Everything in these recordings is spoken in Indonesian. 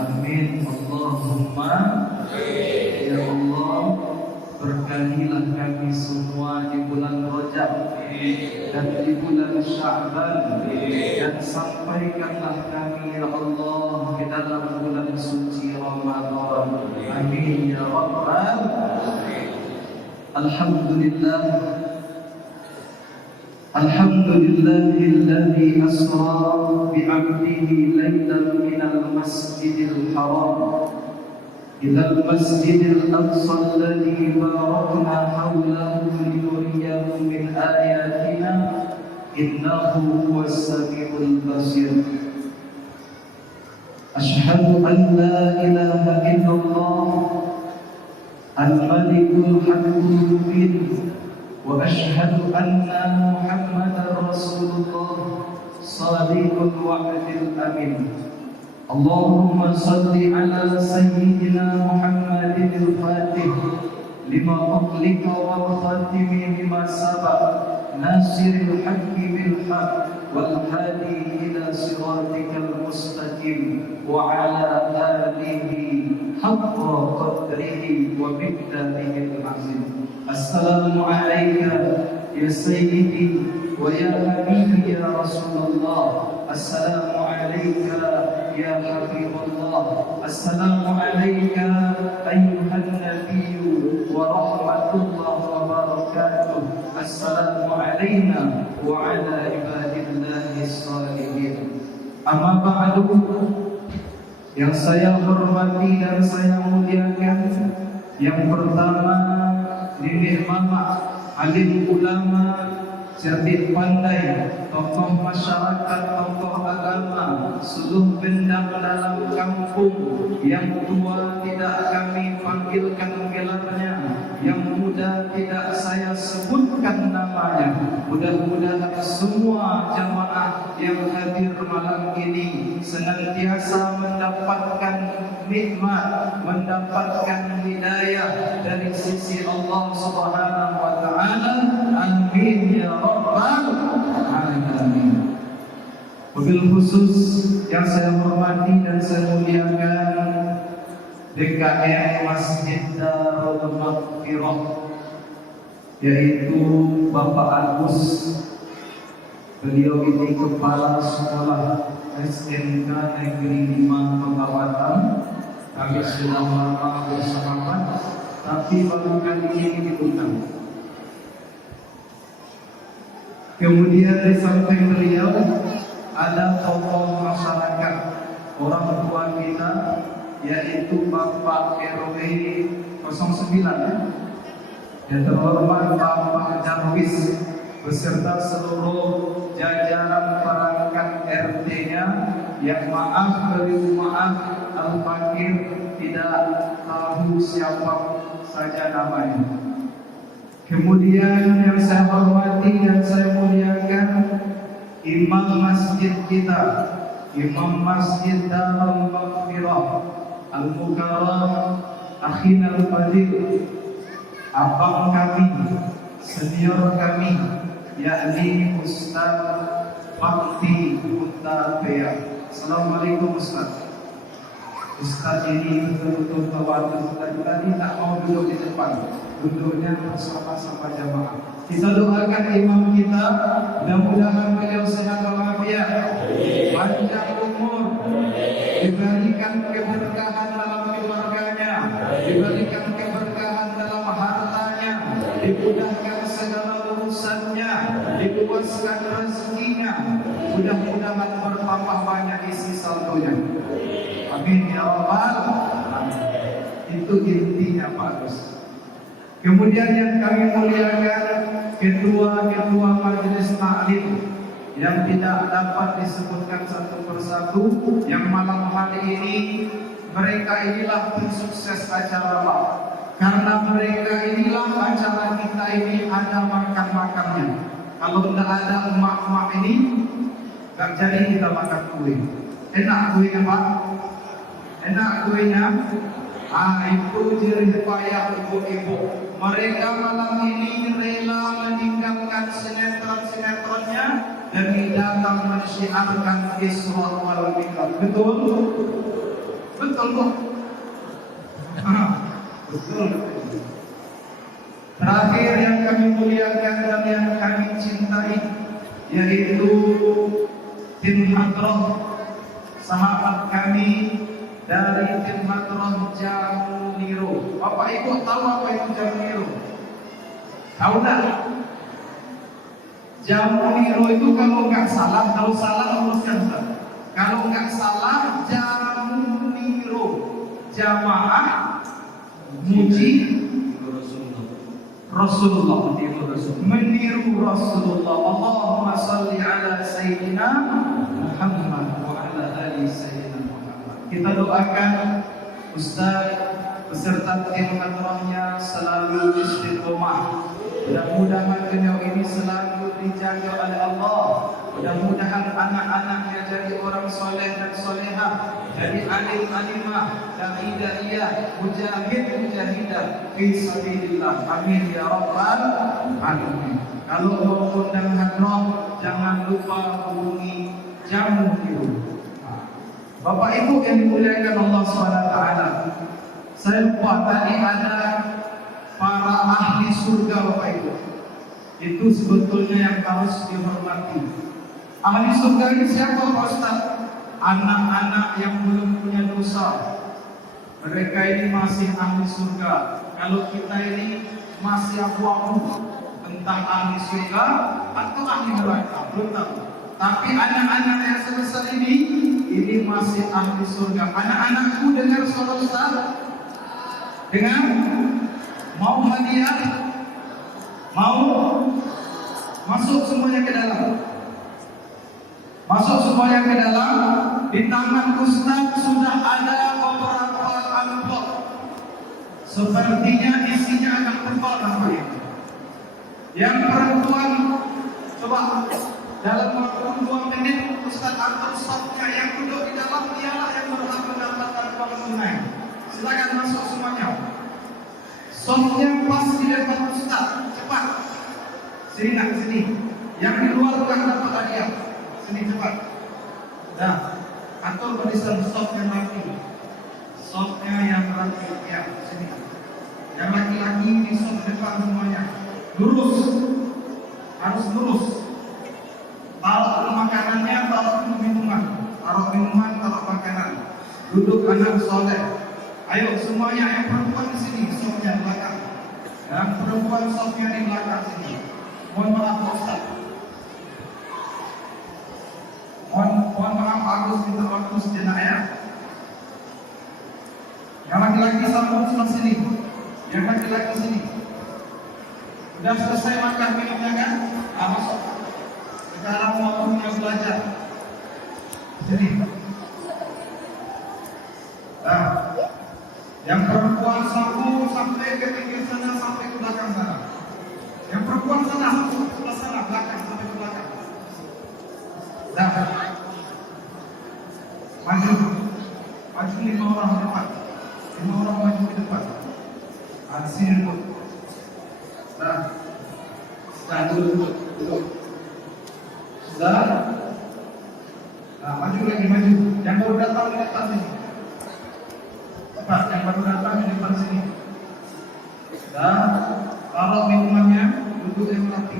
Amin. Allahumma ya Allah, berkahilah kami semua di bulan Rajab dan di bulan Sya'ban, dan sampaikanlah kami ya Allah ke dalam bulan suci Ramadan. Amin ya Rabbal alamin. Alhamdulillah, alhamdulillahilladzi asra bi'abdihi laylan minal masjidil haram ilal masjidil aqsa alladzi barakna hawlahu linuriyahu min ayatina innahu huwas samiul basir. Asyhadu an la ilaha illallah al-malikul haqqul mubin wa asyhadu anna Muhammadar Rasulullah shadiqul wa'dil amin. Allahumma salli ala sayyidina Muhammadin al-Fatih lima ughliqa wal khatimi lima sabaq nasiril haqqi bil haqq wal hadi ila siratikal mustaqim wa ala alihi haqqa qadrihi wa miqdarihi al-azim. Assalamu alayka ya sayyidi wa ya habibi ya Rasulullah. Assalamu alayka ya Habibullah. Assalamu alayka ayyuhan nabiyyu wa rahmatullahi wa barakatuh. Assalamu alayna wa ala ibadillahi shalihin. Amma ba'du, yang saya hormati dan saya muliakan, yang pertama Nenek Mama, alim ulama, cerdik pandai, tokoh masyarakat, tokoh agama, seluruh benda dalam kampung. Yang tua tidak kami panggilkan gelarnya, yang muda tidak saya sebutkan namanya. Mudah-mudahan semua jamaah yang hadir malam ini senantiasa mendapatkan nikmat, mendapatkan hidayah dari sisi Allah Subhanahu wa taala. Amin ya Rabbal alamin. Wabil khusus yang saya hormati dan saya muliakan DKM Masjid Darul Maghfirah, yaitu Bapak Agus. Beliau ini kepala sekolah SMK Negeri 5 Pengawatan. Kami sudah lama bersahabat, tapi baru kali ini diundang. Kemudian di samping beliau ada tokoh masyarakat, orang tua kita, yaitu Bapak RW 09, yang terhormat Bapak Jarwis beserta seluruh jajaran perangkat RT-nya, yang maaf beri maaf al-fakir tidak tahu siapa saja namanya. Kemudian yang saya hormati dan saya muliakan imam masjid kita, Imam Masjid Darul Maghfirah Al-Mukarram Akhina Al-Fadil, abang kami, senior kami, yakni Ustaz Bakti Mutabea. Assalamualaikum Ustaz. Ustaz ini betul-betul tawadhu, tadi tak mau duduk di depan, duduknya bersama-sama jamaah. Kita doakan imam kita, mudah-mudahan beliau sehat walafiat, panjang umur, diberikan keberkahan dalam keluarganya, diberikan keberkahan dalam hartanya, dimudahkan segala urusannya, diluaskan rezekinya, mudah-mudahan bertambah banyak isi saldonya. Amin ya rabbal alamin. Itu intinya Pak Gus. Kemudian yang kami muliakan ketua-ketua majelis taklim yang tidak dapat disebutkan satu persatu, yang malam hari ini mereka inilah sukses acara Pak. Karena mereka inilah acara kita ini ada makan-makannya. Kalau tidak ada emak-emak ini, gak jadi kita makan kue. Enak kuenya Pak? Enak kuenya? Itu jerih payah ibu-ibu. Mereka malam ini rela meninggalkan sinetron-sinetronnya demi datang mensyiarkan Isra wal Mi'raj. Betul? Betul Bu? Betul. Terakhir yang kami muliakan dan yang kami cintai, yaitu tim Hadroh, sahabat kami dari tim Hadroh Jamu Niro. Bapak Ibu tahu apa itu Jamu Niro? Tahu tak? Jamu Niro itu kalau nggak salah, kalau salah luruskan Ustaz. Kalau nggak salah, Jamu Niro, jamaah muji Rasulullah, meniru Rasulullah. Allahumma salli ala Sayyidina Muhammad wa ala ali Sayyidina Muhammad. Kita doakan Ustaz beserta tim hadrohnya selalu istiqomah. Mudah-mudahan beliau ini selalu dijaga oleh Allah. Mudah-mudahan anak-anaknya jadi orang soleh dan solehah, jadi alim-alimah, da'i-da'iyah, mujahid-mujahidah fi sabilillah. Amin ya rabbal alamin. Kalau mau undang hadroh, jangan lupa hubungi Jamu Niro. Bapak Ibu yang dimuliakan Allah SWT, saya lupa tadi ada para ahli surga Bapak Ibu. Itu sebetulnya yang harus dihormati. Ahli surga ini siapa Pak Ustaz? Anak-anak yang belum punya dosa. Mereka ini masih ahli surga. Kalau kita ini masih abu-abu tentang ahli surga atau ahli neraka, belum tahu. Tapi anak-anak yang sebesar ini masih ahli surga. Anak-anakku dengar suara Ustaz? Dengan mau hadiah, mau masuk semuanya ke dalam. Masuk semuanya ke dalam. Di tangan Ustaz sudah ada beberapa amplop. Sepertinya isinya akan tebal namanya. Yang perempuan, coba dalam waktu 2 menit Ustaz antar stoknya. Yang duduk di dalam dialah yang berhak mendapatkan uang tunai. Silakan masuk semuanya. Stoknya pas di depan Ustaz. Cepat. Sini nak, sini. Yang di luar bukan dapat hadiah. Sini cepat. Nah, atur barisan stop yang rapi. Stopnya yang rapi. Ya, sini. Yang laki-laki di stop depan semuanya. Lurus. Harus lurus. Taruh makanannya, taruh minuman. Taruh minuman, taruh makanan. Duduk anak soleh. Ayo semuanya yang perempuan di sini, stopnya di belakang. Yang perempuan stopnya di belakang sini. Mohon maaf Ustaz. Mohon maaf Agus, minta waktu sejenak ya. Yang laki-laki sambung sebelah sini. Yang laki-laki sini. Sudah selesai makan minumnya kan? Masuk. Sekarang waktunya belajar. Sini. Nah, Yang perempuan sapu sampai ke pinggir sana, sampai ke belakang sana. Yang perempuan sana, sapu ke sebelah sana, belakang sampai ke belakang. Dah. Maju. Maju 5 orang depan. 5 orang maju ke depan. Di sini dulu. Dah. Dah dulu. Sudah. Nah, maju lagi maju. Yang baru datang di depan sini. Cepat, yang baru datang di depan sini. Dan kalau minumannya duduk yang rapi.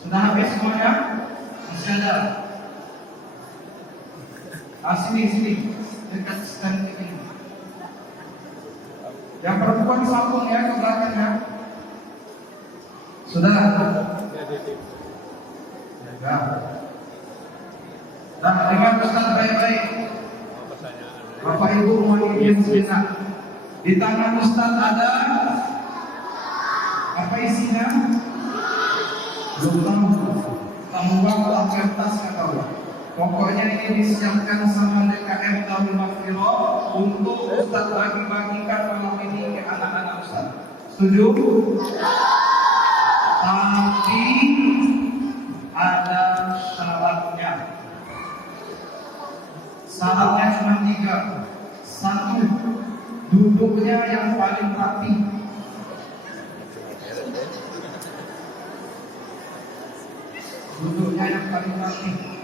Sudah habis semuanya? Masih ada. Nah, sini dekat stand ini. Yang perempuan sambung ya ke belakang ya. Sudah. Ya. Nah, dengar Ustaz baik-baik. Bapak Ibu mohon izin sejenak. Di tangan Ustaz ada apa isinya? Belum tahu atau kertas kata Allah. Pokoknya ini disiapkan sama DKM Darul Maghfirah untuk Ustaz bagi-bagikan malam ini ke anak-anak Ustaz. Setuju? Tapi ada syaratnya. Syaratnya cuma 3. 1, duduknya yang paling rapi. Duduknya yang paling rapi.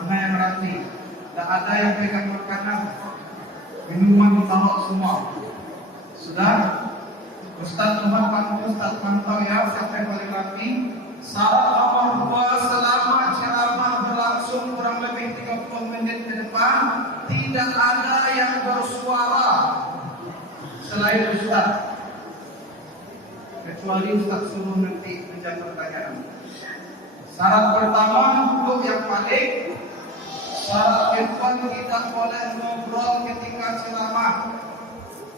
Mana yang rapi? Tak ada yang pegang makanan, minuman ditaruh semua. Sudah? Ustaz pantau ya siapa yang paling rapi. Syarat nomor 2, selama ceramah berlangsung kurang lebih 30 menit ke depan, tidak ada yang bersuara selain Ustaz. Kecuali Ustaz suruh nanti menjawab pertanyaan. Syarat pertama duduk yang paling. Syarat kedua tidak boleh ngobrol ketika ceramah.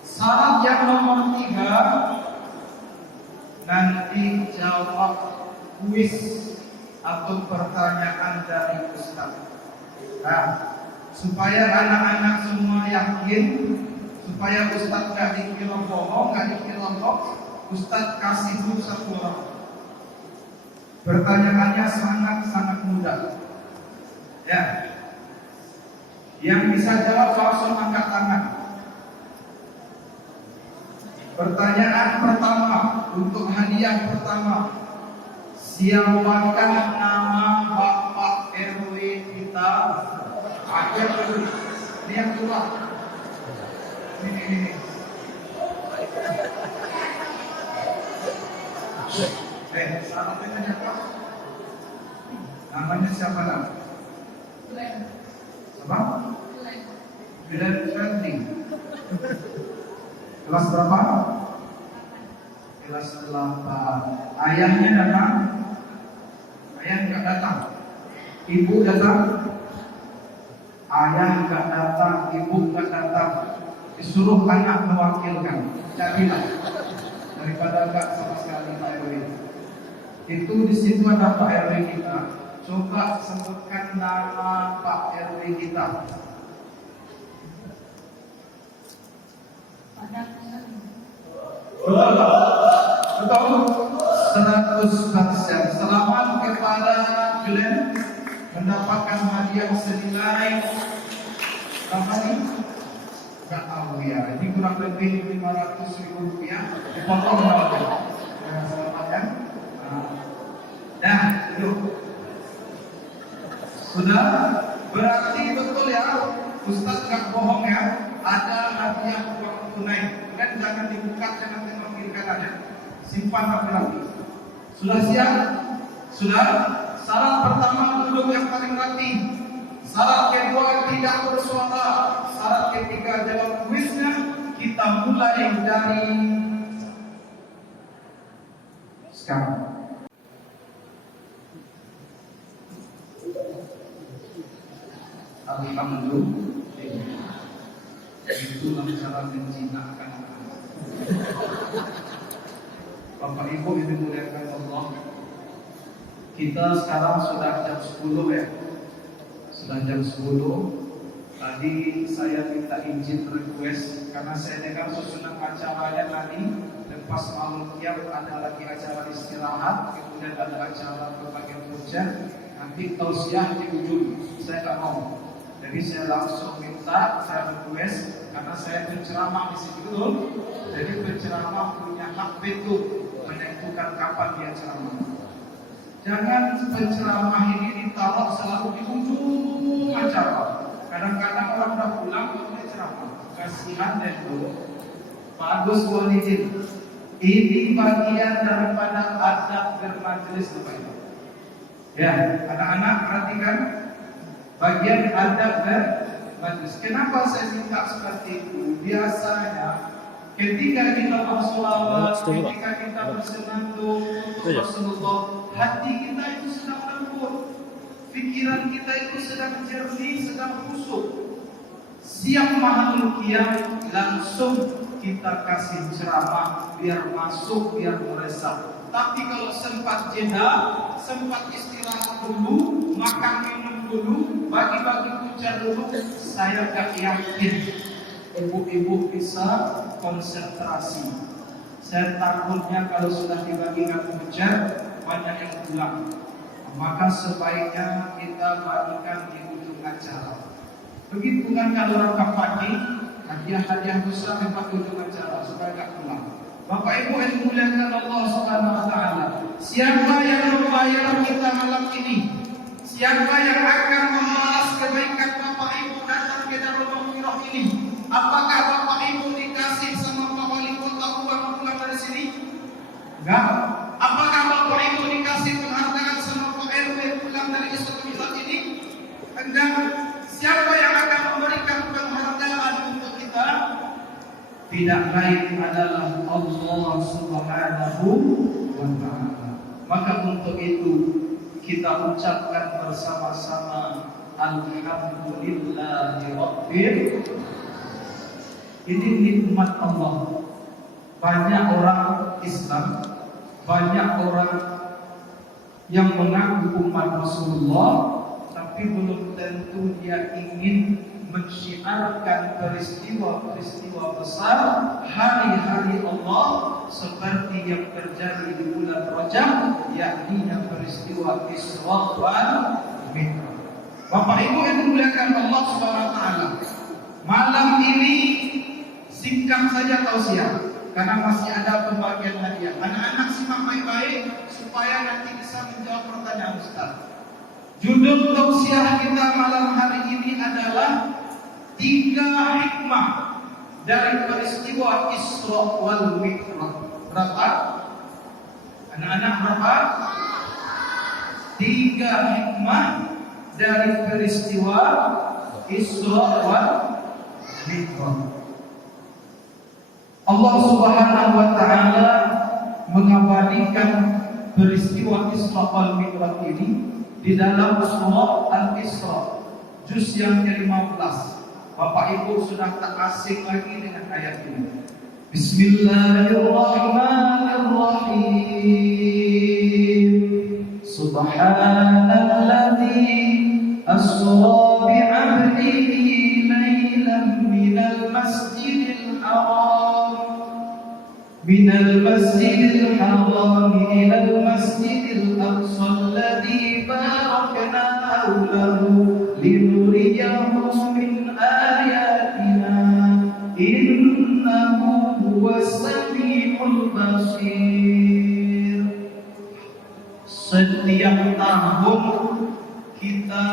Syarat yang nomor 3, nanti jawab kuis atau pertanyaan dari Ustaz. Nah, supaya anak-anak semua yakin, supaya Ustaz gak dikira bohong, gak dikira hoax, Ustaz kasih dulu 1 orang. Pertanyaannya sangat-sangat mudah. Ya. Yang bisa jawab langsung angkat tangan. Pertanyaan pertama untuk hadiah pertama. Siapakah nama Bapak RW kita? Akhir dulu. Ini yang kedua. Ini. Syaratnya siapa? Namanya siapa lah? Siapa? Glenn Freddy. Kelas berapa? Kelas 8. Ayahnya datang? Ayah nggak datang. Ibu datang? Ayah nggak datang, ibu nggak datang. Disuruh anak mewakilkan. Carilah. Daripada nggak sama sekali Pak RW. Itu di situ ada Pak RW kita. Coba sebutkan nama Pak RW kita. Betul. 100%. Selamat kepada Glenn mendapatkan hadiah senilai berapa nih? Gak tahu ya. Ini kurang lebih 500.000 rupiah. Dipotong berapa? Selamat ya. Nah, itu sudah berarti betul ya. Ustaz gak bohong ya. Ada hadiah uang tunai. Dan jangan dibuka, jangan tengok kiri kanan ya. Simpan rapi-rapi. Sudah siap? Sudah? Syarat pertama duduk yang paling rapi. Syarat kedua tidak bersuara. Syarat ketiga jawab kuisnya. Kita mulai dari sekarang. Alhamdulillah. Itulah cara menjinakkan. Bapak Ibu yang dimuliakan Allah, kita sekarang sudah jam 10 ya. Sudah jam 10. Tadi saya minta izin request karena saya dengar susunan acaranya tadi lepas malam tiap ada lagi acara istirahat, kemudian ada acara berbagai hujan, nanti tausiah di ujung. Saya tak mau. Jadi saya langsung minta, saya request karena saya penceramah di situ betul. Jadi penceramah punya hak veto menentukan kapan dia ceramah. Jangan penceramah ini ditaruh selalu di ujung acara. Kadang-kadang orang udah pulang kemudian ceramah. Kasihan deh tuh. Pak Agus Walidin. Ini bagian daripada adab bermajelis Bapak Ibu. Ya, anak-anak perhatikan bagian adab bermajelis. Kenapa saya minta seperti itu? Biasanya ketika kita bersolawat, ketika kita bersenandung Rasulullah, hati kita itu sedang lembut. Pikiran kita itu sedang jernih, sedang khusyuk. Siap makhluk yang langsung kita kasih ceramah biar masuk, biar meresap. Tapi kalau sempat jeda, sempat istirahat dulu, makan minum dulu, bagi-bagi hujan dulu, saya gak yakin ibu-ibu bisa konsentrasi. Saya takutnya kalau sudah dibagikan hujan, banyak yang pulang. Maka sebaiknya kita bagikan di ujung acara. Begitu kan kalau orang pagi, hadiah-hadiah besar tempat ujung acara supaya tak pulang. Bapak Ibu yang dimuliakan Allah Subhanahu wa taala, siapa yang membayar kita malam ini? Siapa yang akan membalas kebaikan Bapak Ibu datang ke Darul Maghfirah ini? Apakah Bapak Ibu dikasih sama Pak Wali Kota uang pulang dari sini? Enggak. Apakah Bapak Ibu dikasih penghargaan sama Pak RW pulang dari Istiqomah ini? Enggak. Siapa yang akan memberikan penghargaan untuk kita? Tidak lain adalah Allah Subhanahu wa taala. Maka untuk itu kita ucapkan bersama-sama alhamdulillahi rabbil. Ini nikmat Allah. Banyak orang Islam, banyak orang yang mengaku umat Rasulullah, tapi belum tentu dia ingin mensyiarkan peristiwa-peristiwa besar hari-hari Allah seperti yang terjadi di bulan Rajab, yakni yang peristiwa Isra wal Mi'raj. Bapak Ibu yang dimuliakan Allah Subhanahu wa taala, malam ini singkat saja tausiah karena masih ada pembagian hadiah. Anak-anak simak baik-baik supaya nanti bisa menjawab pertanyaan Ustaz. Judul tausiah kita malam hari ini adalah 3 hikmah dari peristiwa Isra wal Mi'raj. Berapa? Anak-anak berapa? 3 hikmah dari peristiwa Isra wal Mi'raj. Allah Subhanahu wa taala mengabadikan peristiwa Isra wal Mi'raj ini di dalam surah Al-Isra juz yang ke-15. Bapak Ibu sudah tak asing lagi dengan ayat ini. Bismillahirrahmanirrahim. Subhanalladzi asra bi'abdihi laylan minal masjidil haram ilal masjidil aqsa alladzi barakna hawlahu linuriyahu min ayatina innahu huwas samiul basir. Setiap tahun kita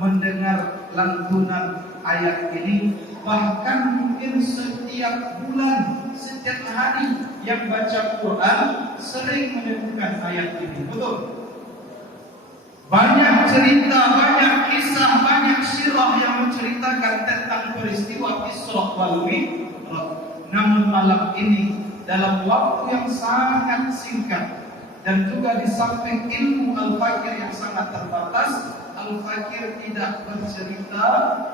mendengar lantunan ayat ini, bahkan mungkin setiap bulan, setiap hari yang baca Quran sering menemukan ayat ini. Betul? Banyak cerita, banyak kisah, banyak sirah yang menceritakan tentang peristiwa Isra wal Mi'raj. Namun malam ini dalam waktu yang sangat singkat dan juga di samping ilmu Al-Fakir yang sangat terbatas, Al-Fakir tidak bercerita,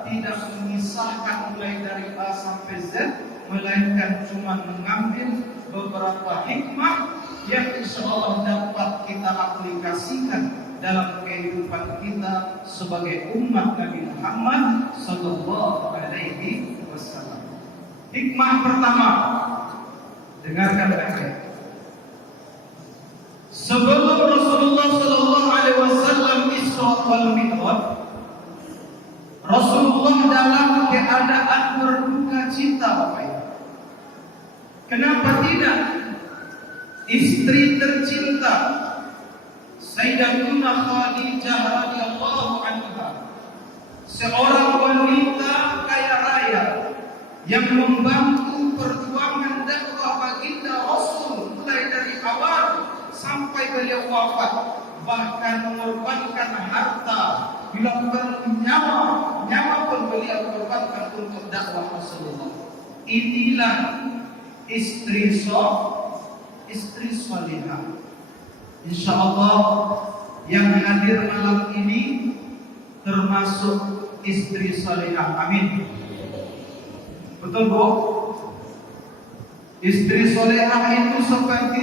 tidak mengisahkan mulai dari A sampai Z, melainkan cuma mengambil beberapa hikmah yang insya Allah dapat kita aplikasikan dalam kehidupan kita sebagai umat Nabi Muhammad sallallahu alaihi wasallam. Hikmah pertama, dengarkan baik-baik. Sebelum Rasulullah sallallahu alaihi wasallam Isra wal Mi'raj, Rasulullah dalam keadaan berduka cita, Bapak Ibu. Kenapa tidak? Istri tercinta Sayyidatuna Khadijah radhiyallahu anha, seorang wanita kaya raya yang membantu perjuangan dakwah baginda Rasul mulai dari awal sampai beliau wafat, bahkan mengorbankan harta, bila perlu nyawa pun beliau korbankan untuk dakwah Rasulullah. Inilah istri salihah. Insyaallah yang hadir malam ini termasuk istri salihah. Amin. Betul, Bu? Istri salihah itu seperti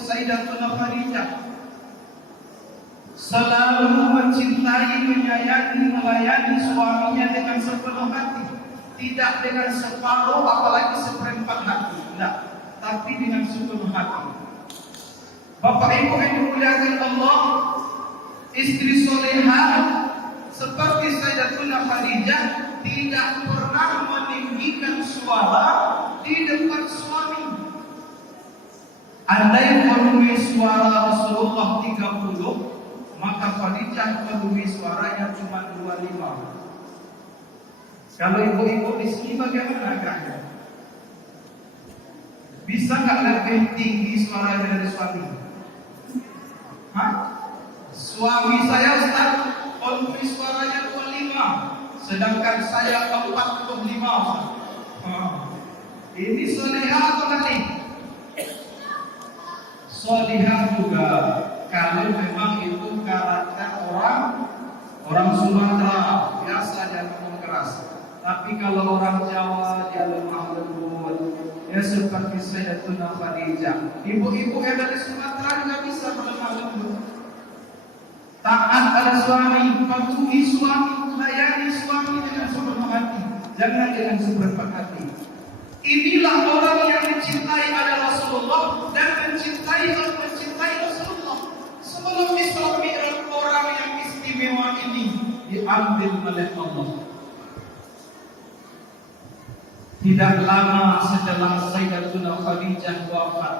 Sayyidatuna Khadijah, selalu mencintai, menyayangi, melayani suaminya dengan sepenuh hati, tidak dengan separuh apalagi seperempat hati, tidak, tapi dengan sepenuh hati. Bapak Ibu yang dimuliakan Allah, istri solehah seperti Sayyidatuna Khadijah tidak pernah meninggikan suara di depan suami. Andai volume suara Rasulullah 30, maka Khadijah volume suaranya cuma 25. Kalau ibu-ibu di sini bagaimana agaknya? Bisa nggak lebih tinggi suaranya dari suami? Hah? Suami saya Ustaz, volume suaranya 25, sedangkan saya 45. Ini solehah atau nanti? Solehah juga, kalau memang itu karakter orang Sumatera, biasa dia ngomong keras. Tapi kalau orang Jawa dia lemah lembut, ya seperti Sayyidatuna Khadijah. Ibu-ibu yang dari Sumatera juga bisa berlemah lembut. Taat pada suami, patuhi suami, layani suami dengan sepenuh hati, jangan dengan seperempat hati. Inilah orang yang mencintai ada Rasulullah dan mencintai Rasulullah. Sebelum Isra Mi'raj, orang yang istimewa ini diambil oleh Allah. Tidak lama setelah Sayyidatuna Khadijah wafat,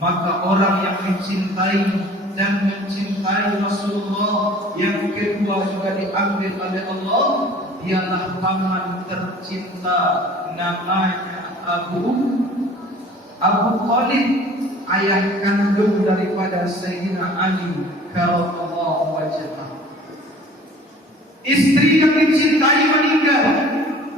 maka orang yang mencintai dan mencintai Rasulullah yang kedua juga diambil oleh Allah, ialah paman tercinta namanya Abu Thalib, ayah kandung daripada Sayyidina Ali karramallahu wajhah. Istri yang dicintai meninggal,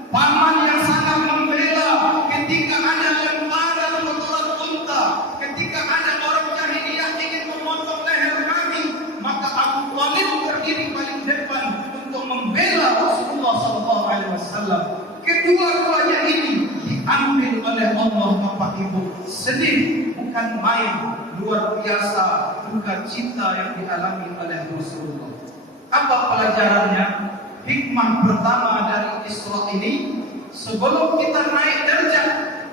paman yang sangat membela ketika ada lembaran kotoran unta, ketika ada orang jahiliyah ingin memotong leher kami, maka Abu Thalib berdiri paling depan untuk membela Rasulullah SAW. Kedua-duanya ini diambil oleh Allah. Bapak Ibu, sedih bukan main, luar biasa duka cita yang dialami oleh Rasulullah. Apa pelajarannya? Hikmah pertama dari Isra ini, sebelum kita naik derajat,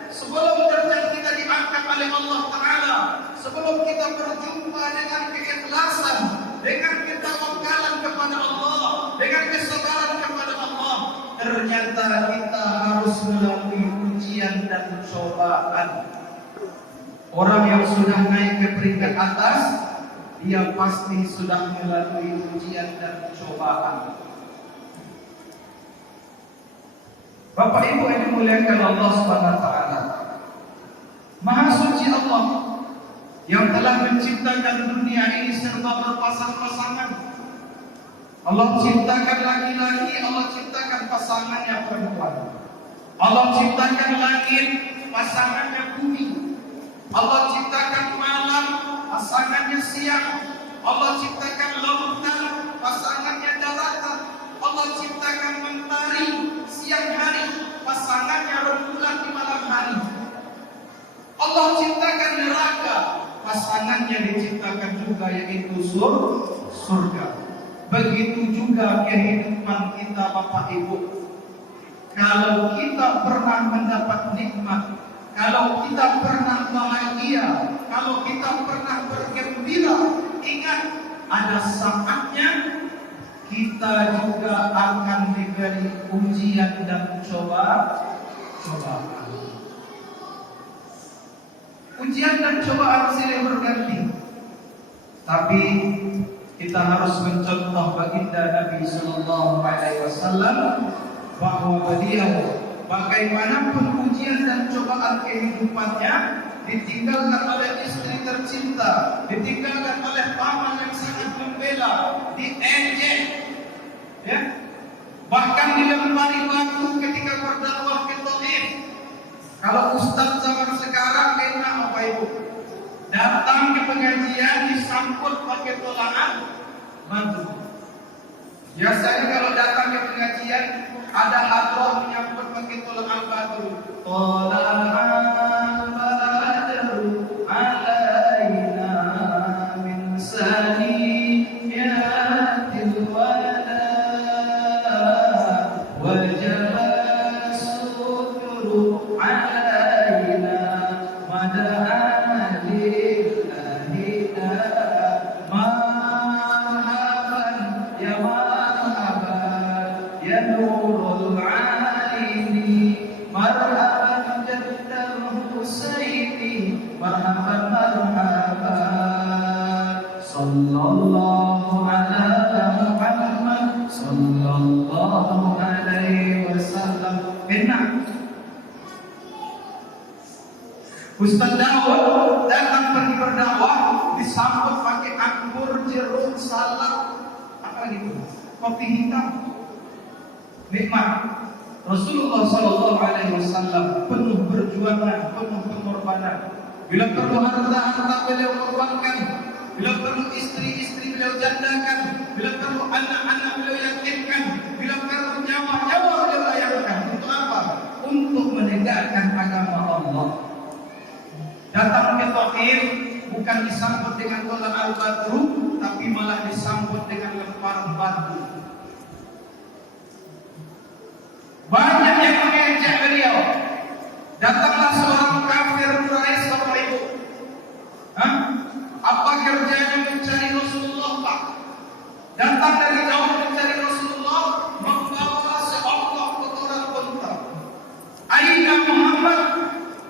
sebelum derajat kita diangkat oleh Allah Ta'ala, sebelum kita berjumpa dengan keikhlasan, dengan ketawakalan kepada Allah, dengan kesabaran kepada Allah, ternyata kita harus melalui ujian dan cobaan. Orang yang sudah naik ke peringkat atas, dia pasti sudah melalui ujian dan cobaan. Bapak Ibu yang dimuliakan Allah Subhanahu wa taala, Maha suci Allah yang telah menciptakan dunia ini serba berpasang-pasangan. Allah ciptakan laki-laki, Allah ciptakan pasangannya perempuan. Allah ciptakan langit, pasangannya bumi. Allah ciptakan malam, pasangannya siang. Allah ciptakan lautan, pasangannya daratan. Allah ciptakan mentari siang hari, pasangannya rembulan di malam hari. Allah ciptakan neraka, pasangannya diciptakan juga yaitu surga. Begitu juga kehidupan kita Bapak Ibu. Kalau kita pernah mendapat nikmat, kalau kita pernah bahagia, kalau kita pernah bergembira, ingat ada saatnya kita juga akan diberi ujian dan cobaan. Ujian dan cobaan silih berganti. Tapi kita harus mencontoh baginda Nabi Sallallahu Alaihi Wasallam bahwa beliau bagaimanapun ujian dan cobaan kehidupannya, ditinggalkan oleh istri tercinta, ditinggalkan oleh paman yang sangat membela, diejek, ya, bahkan dilempari batu ketika berdakwah ke Taif. Kalau ustaz zaman sekarang kena apa ibu? Datang ke pengajian disambut pakai tolakan batu. Biasanya kalau datang ke pengajian ada hadroh menyambut pakai tolakan batu. Tolakan badru alaina min saniyatil wala wajab sudru alaina mada'a Sallallahu ala Muhammad Sallallahu alaihi wasallam. Benar. Ustaz Daud datang pergi berdakwah, disambut pakai anggur, jeruk, salad, apa gitu, kopi hitam. Nikmat. Rasulullah Sallallahu Alaihi Wasallam penuh perjuangan, penuh pengorbanan. Bila perlu harta beliau korbankan. Bila perlu istri beliau jandakan, bila perlu anak beliau yatimkan, bila perlu nyawa beliau layangkan. Untuk apa? Untuk menegakkan agama Allah. Datang ke Taif bukan disambut dengan tolak al-badru, tapi malah disambut dengan lemparan batu. Banyak yang mengejek beliau. Datanglah seorang kafir Quraisy, Bapak Ibu. Apa kerjanya mencari Rasulullah, Pak? Datang dari jauh mencari Rasulullah, membawa seonggok kotoran unta. Aina Muhammad?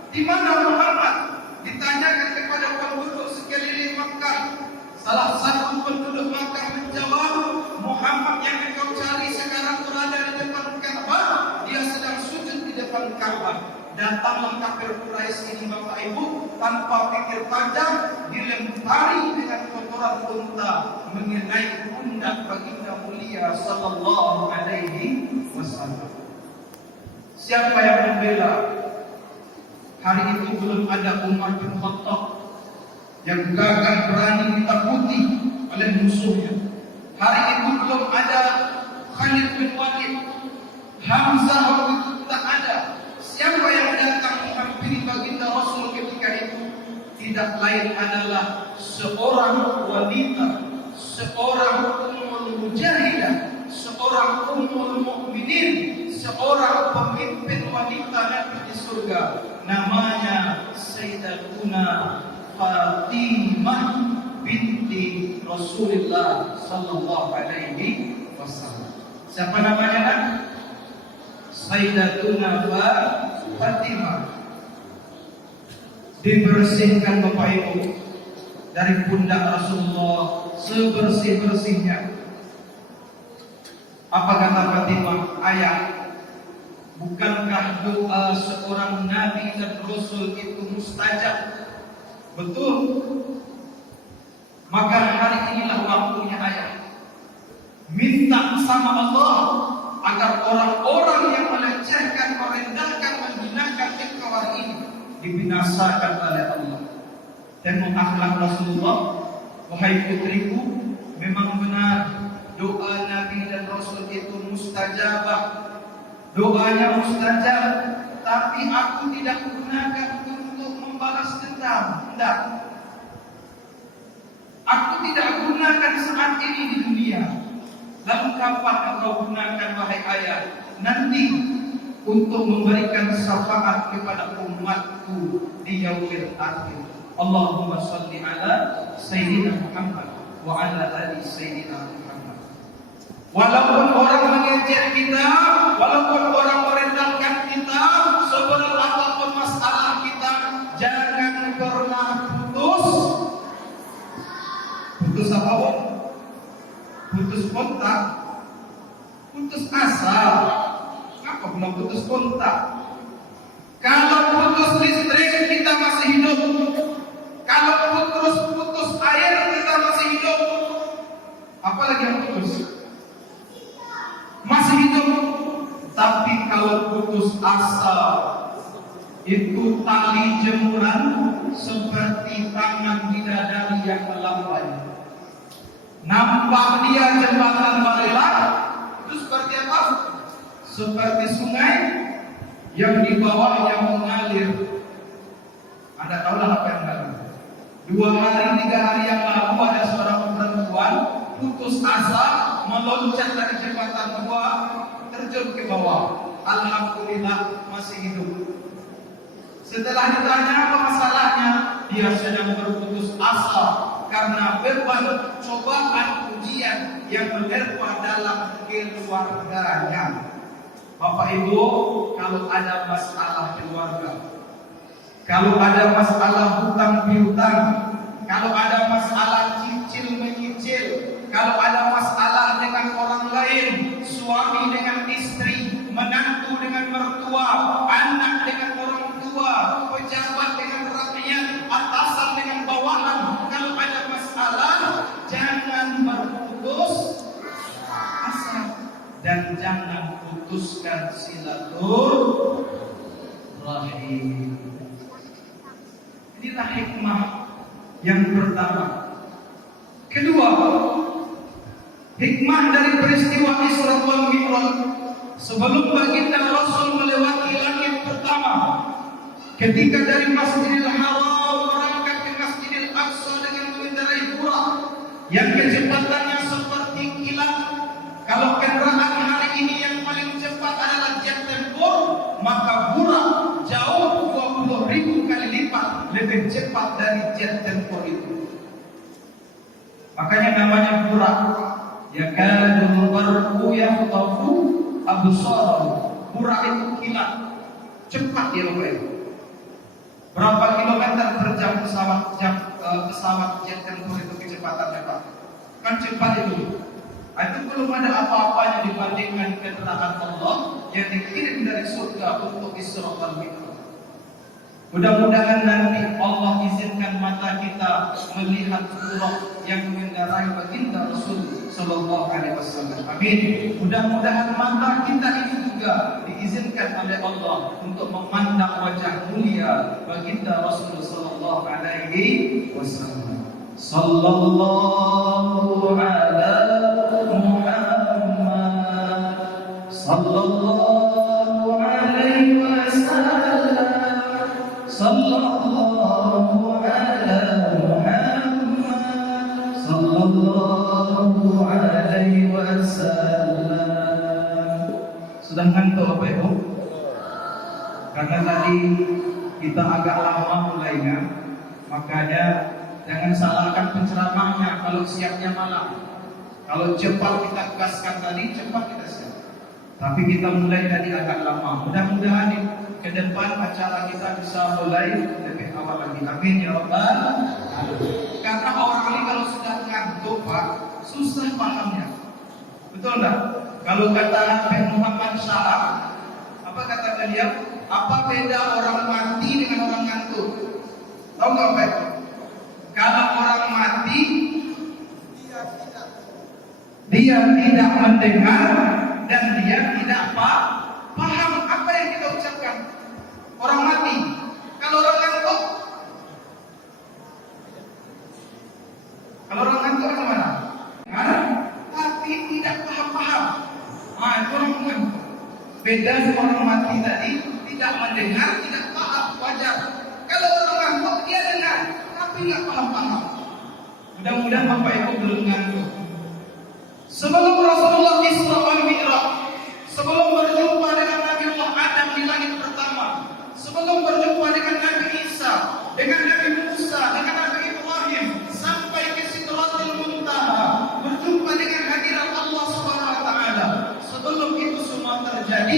Di mana Muhammad? Ditanyakan kepada penduduk sekeliling Makkah. Salah satu penduduk Makkah menjawab, Muhammad yang engkau cari sekarang berada di depan Ka'bah. Dia sedang sujud di depan Ka'bah. Datanglah kafir Quraisy ini Bapak Ibu, tanpa pikir panjang dilempari dengan kotoran unta mengenai pundak baginda mulia Sallallahu Alaihi Wasallam. Siapa yang membela? Hari itu belum ada Umar bin Khattab yang gagah berani ditakuti oleh musuhnya. Hari itu belum ada Khalid bin Walid, Hamzah waktu itu tak ada. Siapa yang datang menghampiri baginda Rasul ketika itu? Tidak lain adalah seorang wanita, seorang ummul mujahidah, seorang ummul mukminin, seorang pemimpin wanita Nabi di surga. Namanya Sayyidatuna Fatimah binti Rasulullah Sallallahu Alaihi Wasallam. Siapa namanya kan? Sayyidatuna Fatimah. Dibersihkan Bapak Ibu dari pundak Rasulullah sebersih-bersihnya. Apa kata Fatimah? Ayah, bukankah doa seorang Nabi dan Rasul itu mustajab? Betul. Maka hari inilah waktunya ayah minta sama Allah agar orang-orang yang melecehkan, merendahkan, menghinakan engkau hari ini dibinasakan oleh Allah. Dan akhlak Rasulullah, wahai putriku, memang benar doa Nabi dan Rasul itu mustajabah. Doanya mustajab, tapi aku tidak gunakan untuk membalas dendam. Tidak. Aku tidak gunakan saat ini di dunia. Lalu kapan engkau gunakan wahai ayah? Nanti untuk memberikan syafaat kepada umatku di yaumil akhir. Allahumma shalli ala Sayyidina Muhammad wa ala ali Sayyidina Muhammad. Walaupun orang mengejek kita, walaupun orang merendahkan kita, seberat apapun masalah kita, jangan pernah putus apa? Putus kontak, putus asa. Apa belum putus kontak? Kalau putus listrik kita masih hidup. Kalau putus air kita masih hidup. Apalagi yang putus? Masih hidup. Tapi kalau putus asa, itu tali jemuran seperti tangan bidadari yang melambai. Nampak dia jembatan barelang, itu seperti apa? Seperti sungai yang di bawahnya mengalir. Anda tahulah apa yang lalu. 2 hari 3 hari yang lalu ada seorang perempuan putus asa, meloncat dari jembatan 2, terjun ke bawah. Alhamdulillah masih hidup. Setelah ditanya apa masalahnya, dia sedang berputus asa karena beban cobaan ujian yang menerpa dalam keluarganya. Bapak Ibu, kalau ada masalah keluarga, kalau ada masalah hutang piutang, kalau ada masalah cicil menyicil, kalau ada masalah dengan orang lain, suami dengan istri, menantu dengan mertua, anak dengan orang tua, pejabat dengan rakyat, atasan dengan bawahan, kalau ada masalah, jangan berputus asa dan jangan putuskan silaturahim. Inilah hikmah yang pertama. Kedua, hikmah dari peristiwa Isra wal Mi'raj. Sebelum baginda Rasul melewati langit pertama, ketika dari Masjidil Haram berangkat ke Masjidil Aqsa dengan mengendarai burak yang kecepatannya seperti kilat. Kalau kendaraan hari ini yang paling cepat adalah jet tempur, maka burak jauh 20.000 kali lipat lebih cepat dari jet tempur itu. Makanya namanya burak. Yakadul barqu yakhtafu absarahu. Burak itu kilat, cepat dia Bapak. Berapa kilometer per jam pesawat jet tempur itu kecepatannya Pak? Kan cepat itu. Itu belum ada apa-apanya dibandingkan kendaraan Allah yang dikirim dari surga untuk Isra wal Mi'raj. Mudah-mudahan nanti Allah izinkan mata kita melihat surah yang mengendarai baginda Rasul sallallahu alaihi wasallam. Amin. Mudah-mudahan mata kita ini juga diizinkan oleh Allah untuk memandang wajah mulia baginda Rasul sallallahu alaihi wasallam. Sallallahu ala Muhammad sallallahu alaihi wasallam. Sallallahu ala Muhammad sallallahu alaihi wasallam. Sudah ngantuk Bapak Ibu? Karena tadi kita agak lama mulainya, makanya jangan salahkan penceramahnya kalau siapnya malam. Kalau cepat kita gaskan tadi, cepat kita siap. Tapi kita mulai tadi agak lama. Mudah-mudahan ke depan acara kita bisa mulai lebih awal lagi. Amin ya Rabbal alamin. Karena orang ini kalau sudah ngantuk Pak, susah pahamnya. Betul enggak? Kalau kata Nabi Muhammad SAW, apa kata beliau? Apa beda orang mati dengan orang ngantuk? Tahu nggak Pak? Kalau orang mati, dia tidak mendengar dan dia tidak paham apa yang kita ucapkan. Orang mati. Kalau orang ngantuk, bagaimana? Tapi tidak paham. Itu orang ngantuk. Beda orang mati tadi, tidak mendengar, tidak paham, wajar. Kalau orang ngantuk dia dengar, tapi nggak paham. Mudah-mudahan Bapak Ibu belum ngantuk. Sebelum Rasulullah Isra wal Mi'raj, sebelum berjumpa dengan Nabi Allah Adam di langit pertama, sebelum berjumpa dengan Nabi Isa, dengan Nabi Musa, dengan Nabi Ibrahim, sampai ke Sidratul Muntaha, berjumpa dengan hadirat Allah Subhanahu wa taala. Sebelum itu semua terjadi,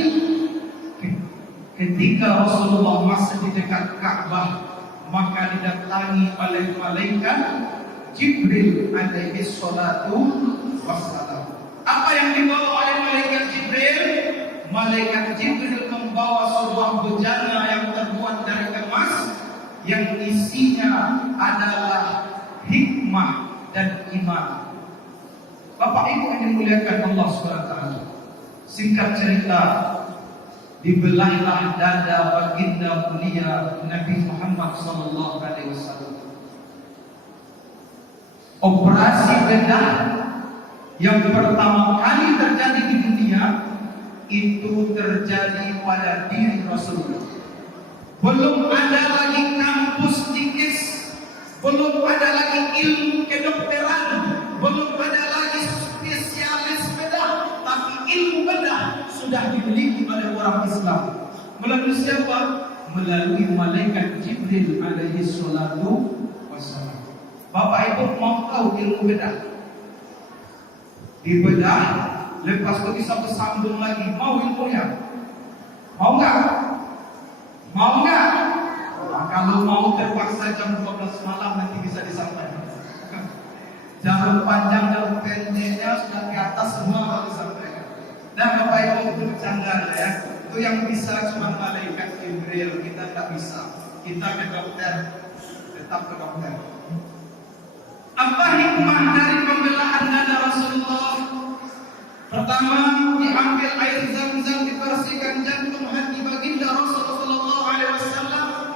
ketika Rasulullah masih di dekat Ka'bah, maka didatangi oleh malaikat Jibril alaihi salatu wassalam. Apa yang dibawa oleh malaikat Jibril? Malaikat Jibril membawa sebuah bejana yang terbuat dari emas, yang isinya adalah hikmah dan iman. Bapak Ibu yang dimuliakan Allah SWT, singkat cerita, dibelahlah dada baginda mulia Nabi Muhammad SAW. Operasi bedah yang pertama kali terjadi di dunia itu terjadi pada diri Rasulullah. Belum ada lagi kampus dikis, belum ada lagi ilmu kedokteran, belum ada lagi spesialis bedah, tapi ilmu bedah sudah dimiliki oleh orang Islam. Melalui siapa? Melalui malaikat Jibril alaihi salatu wassalam. Bapak Ibu mau tahu ilmu bedah? Dibedah, lepas itu bisa bersambung lagi. Mau ilmunya? Mau nggak? Mau nggak? Nah, kalau mau terpaksa jam 12 malam nanti bisa disampaikan. Jarum panjang dan pendeknya sudah ke atas semua kalau disampaikan. Nah Bapak Ibu itu bercanda ya. Itu yang bisa cuma malaikat Jibril, kita tak bisa. Kita ke dokter, tetap ke dokter. Apa hikmah dari pembelahan dada Rasulullah? Pertama, diambil air Zam-Zam, dibersihkan jantung hati baginda Rasulullah SAW,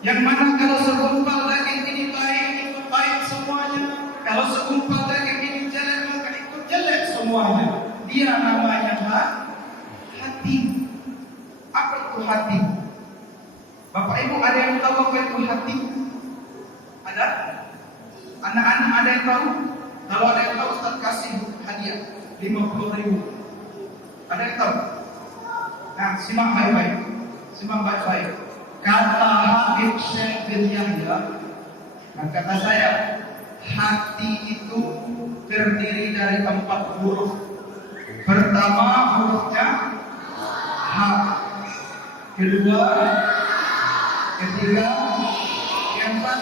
yang mana kalau segumpal daging ini baik, itu baik semuanya. Kalau segumpal daging ini jelek, maka itu jelek semuanya. Dia namanya hati. Apa itu hati? Bapak Ibu ada yang tahu apa itu hati? Ada? Anak-anak ada yang tahu? Kalau ada yang tahu, Ustaz kasih hadiah 50.000. Ada yang tahu? Nah, simak baik-baik. Simak baik-baik. Kata Habib Syekh bin Yahya, kata saya, hati itu terdiri dari 4 huruf. Pertama hurufnya H, kedua, ketiga, keempat.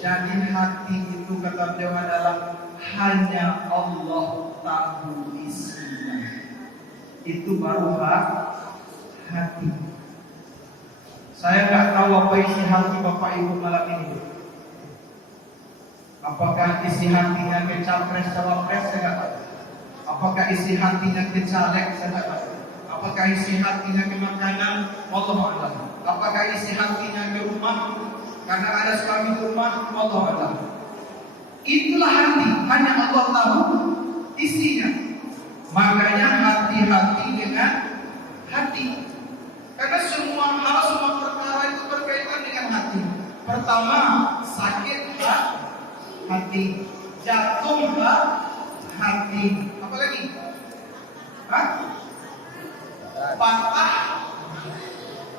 Jadi hati itu kata beliau adalah hanya Allah tahu isinya. Itu baru hati. Saya nggak tahu apa isi hati Bapak Ibu malam ini. Apakah isi hatinya ke capres cawapres? Saya nggak tahu. Apakah isi hatinya ke caleg? Saya nggak tahu. Apakah isi hatinya ke makanan? Wallahu a'lam. Apakah isi hatinya ke rumah? Karena ada suami rumah, Allah a'lam. Itulah hati, hanya Allah tahu isinya. Makanya hati-hati dengan hati. Karena semua hal, semua perkara itu berkaitan dengan hati. Pertama, sakit hati, jatuh hati. Apa lagi?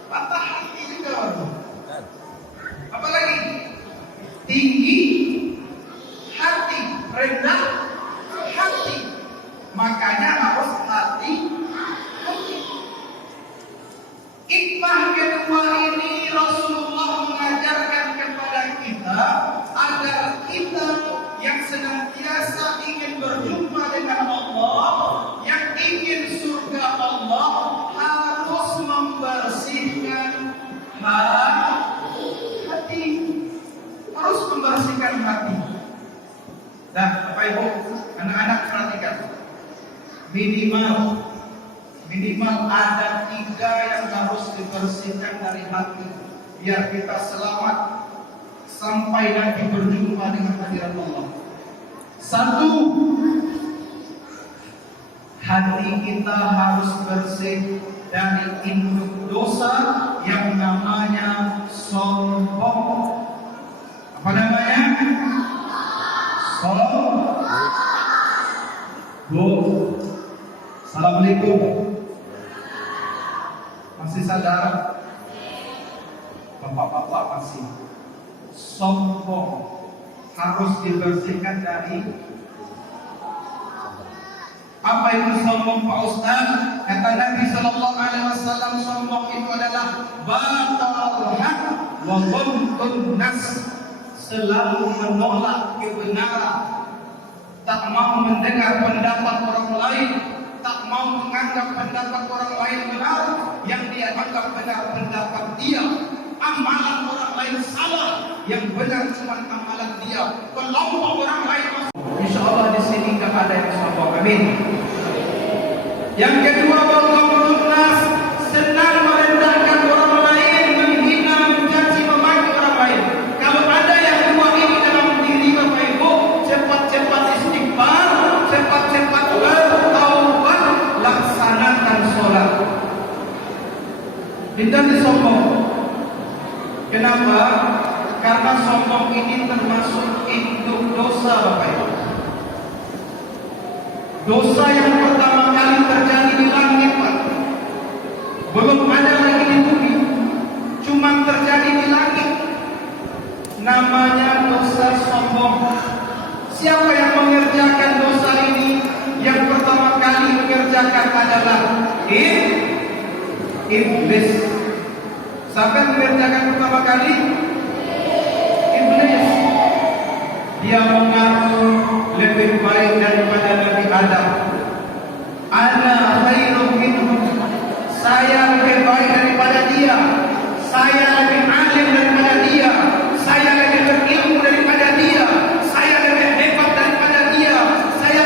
Patah hati juga. Apa lagi? Tinggi hati, rendah hati. Makanya harus hati. Hikmah kedua ini Rasulullah mengajarkan kepada kita agar kita yang senantiasa ingin berjumpa dengan Allah, yang ingin surga Allah, harus membersihkan hati, harus membersihkan hati. Nah, Bapak Ibu, anak-anak perhatikan, minimal ada 3 yang harus dibersihkan dari hati, biar kita selamat sampai nanti berjumpa dengan hadirat Allah. 1, hati kita harus bersih dari induk dosa yang namanya sombong. Apa namanya? Bu, Assalamualaikum. Masih sadar? Bapak-bapak masih. Sombong harus dibersihkan dari apa itu sombong, Pak Ustaz? Kata Nabi Sallallahu Alaihi Wasallam, sombong itu adalah batal hak wa ghamtun nas, selalu menolak kebenaran, tak mau mendengar pendapat orang lain, tak mau menganggap pendapat orang lain benar, yang dia anggap benar pendapat dia. Amalan orang lain salah, yang benar cuma amalan dia. Kelompok orang lain masuk. Insya Allah di sini nggak ada yang sombong. Amin. Yang kedua, waqafun nas, senang merendahkan orang lain, menghina, mencaci, memaki orang lain. Kalau ada yang dua ini dalam diri Bapak Ibu, cepat-cepat istighfar, cepat-cepat bertaubat, laksanakan sholat. Tidak disombong. Kenapa? Karena sombong ini termasuk induk dosa, Bapak Ibu. Dosa yang pertama kali terjadi di langit, Pak. Belum ada lagi di bumi, cuma terjadi di langit. Namanya dosa sombong. Siapa yang mengerjakan dosa ini? Yang pertama kali mengerjakan adalah iblis. Siapa yang mengerjakan pertama kali? Iblis. Dia mengaku lebih baik daripada Nabi Adam. Ana khairum minhu. Saya lebih baik daripada dia. Saya lebih alim daripada dia. Saya lebih berilmu daripada dia. Saya lebih hebat daripada dia. Saya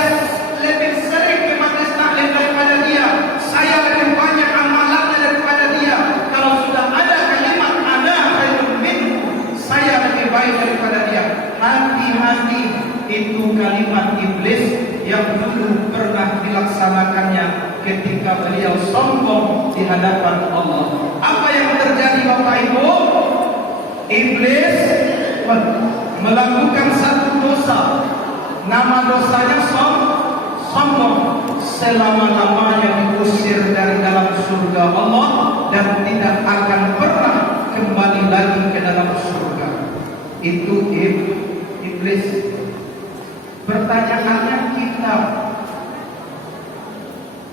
lebih sering ke majelis taklim daripada dia. Saya lebih banyak amalannya daripada dia. Kalau sudah ada kalimat ana khairum minhu, saya lebih baik daripada dia. Hati-hati, itu kalimat iblis yang dulu pernah dilaksanakannya ketika beliau sombong di hadapan Allah. Apa yang terjadi, Bapak Ibu? Iblis melakukan satu dosa. Nama dosanya sombong. Selama-lamanya diusir dari dalam surga Allah dan tidak akan pernah kembali lagi ke dalam surga. Itu iblis. Pertanyaannya, kita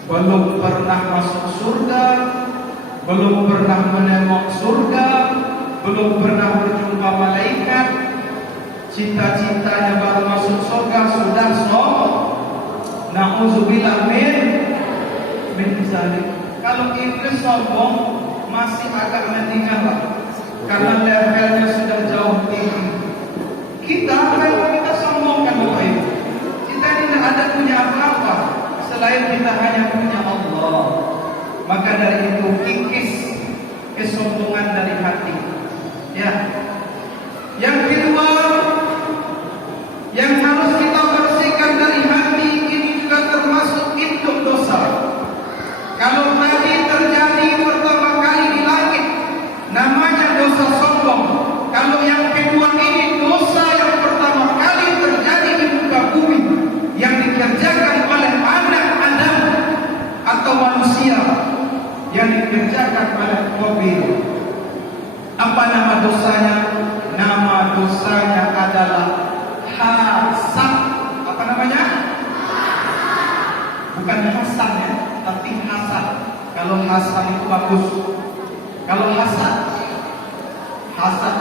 belum pernah masuk surga, belum pernah menengok surga, belum pernah berjumpa malaikat, cita-citanya baru masuk surga sudah sombong. Na'udzubillah min zalik. Kalau iblis sombong masih agak mendingan, Pak, karena levelnya sudah jauh tinggi. Kita sombongkan, Bapak Ibu. Kita tidak ada punya apa-apa selain kita hanya punya Allah. Maka dari itu kikis kesombongan dari hati. Ya. Yang kedua, yang harus kita bersihkan dari hati ini juga termasuk induk dosa. Kalau tadi terjadi pertama kali di langit, namanya dosa sombong. Kalau yang kedua ini dosa yang pertama kali terjadi di muka bumi, yang dikerjakan oleh anak Adam atau manusia, yang dikerjakan oleh Qabil. Apa nama dosanya? Nama dosanya adalah hasad. Apa namanya? Bukan hasan ya, tapi hasad. Kalau hasad itu bagus. Kalau hasad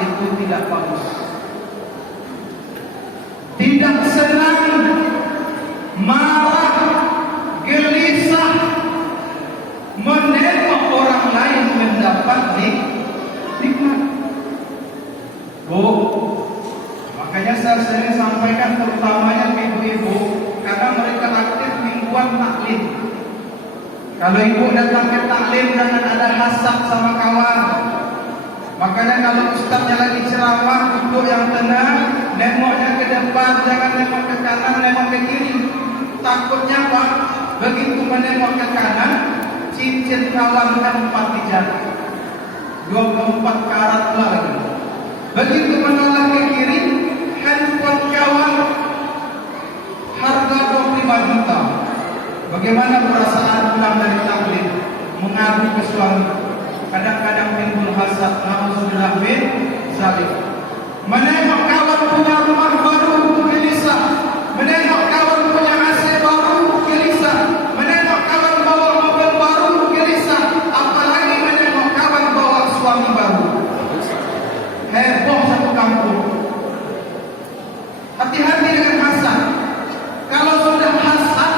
itu tidak bagus. Tidak senang, marah, gelisah menengok orang lain mendapat nikmat. Makanya saya sering sampaikan terutamanya ibu-ibu, karena mereka aktif mingguan taklim. Kalau ibu datang ke taklim jangan ada hasad sama kawan. Makanya kalau ustaznya lagi ceramah, duduk yang tenang, nengoknya ke depan, jangan nengok ke kanan, nengok ke kiri. Takutnya Pak, begitu menengok ke kanan, cincin kawan kan 4 di jari, 24 karat lagi. Begitu menoleh ke kiri, handphone kawan Bagaimana perasaan pulang dari taklim, mengadu ke suami, kadang-kadang timbul hasad, nauzubillah min zalik. Menengok kawan punya rumah baru gelisah, menengok kawan punya AC baru gelisah, menengok kawan bawa mobil baru gelisah, apalagi menengok kawan bawa suami baru. Heboh satu kampung. Hati-hati dengan hasad. Kalau sudah hasad,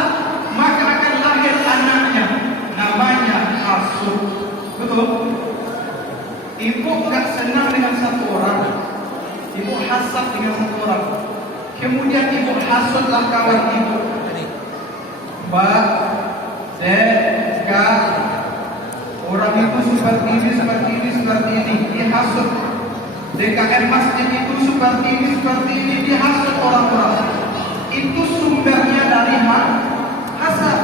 maka akan lahir anaknya, namanya hasud. Betul? Ibu gak senang dengan satu orang, ibu hasad dengan satu orang, kemudian ibu hasudlah kawan ibu. Mbak, Dek, Kak, orang itu seperti ini, dihasut. DKM masjid itu seperti ini, dihasut orang-orang. Itu sumbernya dari hasad.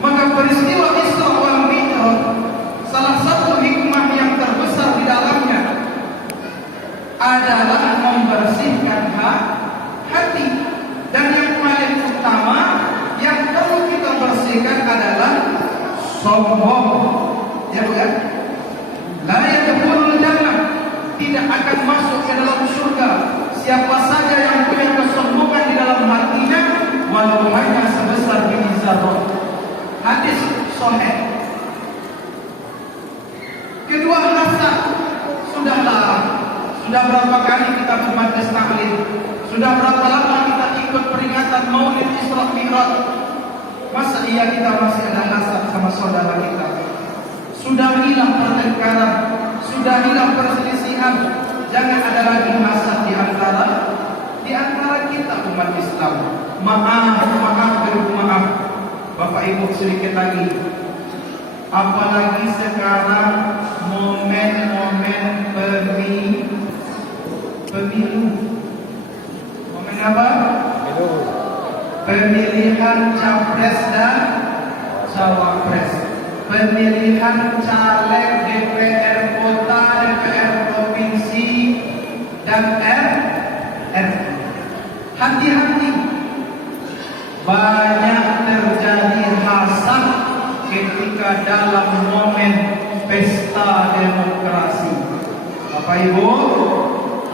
Maka peristiwa Isra wal Mi'raj, salah satu hikmah yang terbesar di dalamnya adalah membersihkan hati. Dan yang paling utama yang perlu kita bersihkan adalah sombong. Ya bukan? La yadkhulul jannah, tidak akan masuk ke dalam surga siapa saja yang punya kesombongan di dalam hatinya, walau hanya sebesar biji zarah. Hadis sahih. Kedua, hasad. Sudah berapa kali kita bermajlis taklim? Sudah berapa lama kita ikut peringatan Maulid Isra Mi'raj? Masa iya kita masih ada hasad sama saudara kita? Sudah hilang pertengkaran, sudah hilang perselisihan. Jangan ada lagi hasad di antara kita umat Islam. Maaf. Bapak Ibu, sedikit lagi. Apalagi sekarang momen-momen pemilu. Momen apa? Pemilihan capres dan cawapres. Pemilihan caleg DPR kota, DPR provinsi, dan RT. Hati-hati. Banyak terjadi hasad ketika dalam momen pesta demokrasi. Bapak Ibu,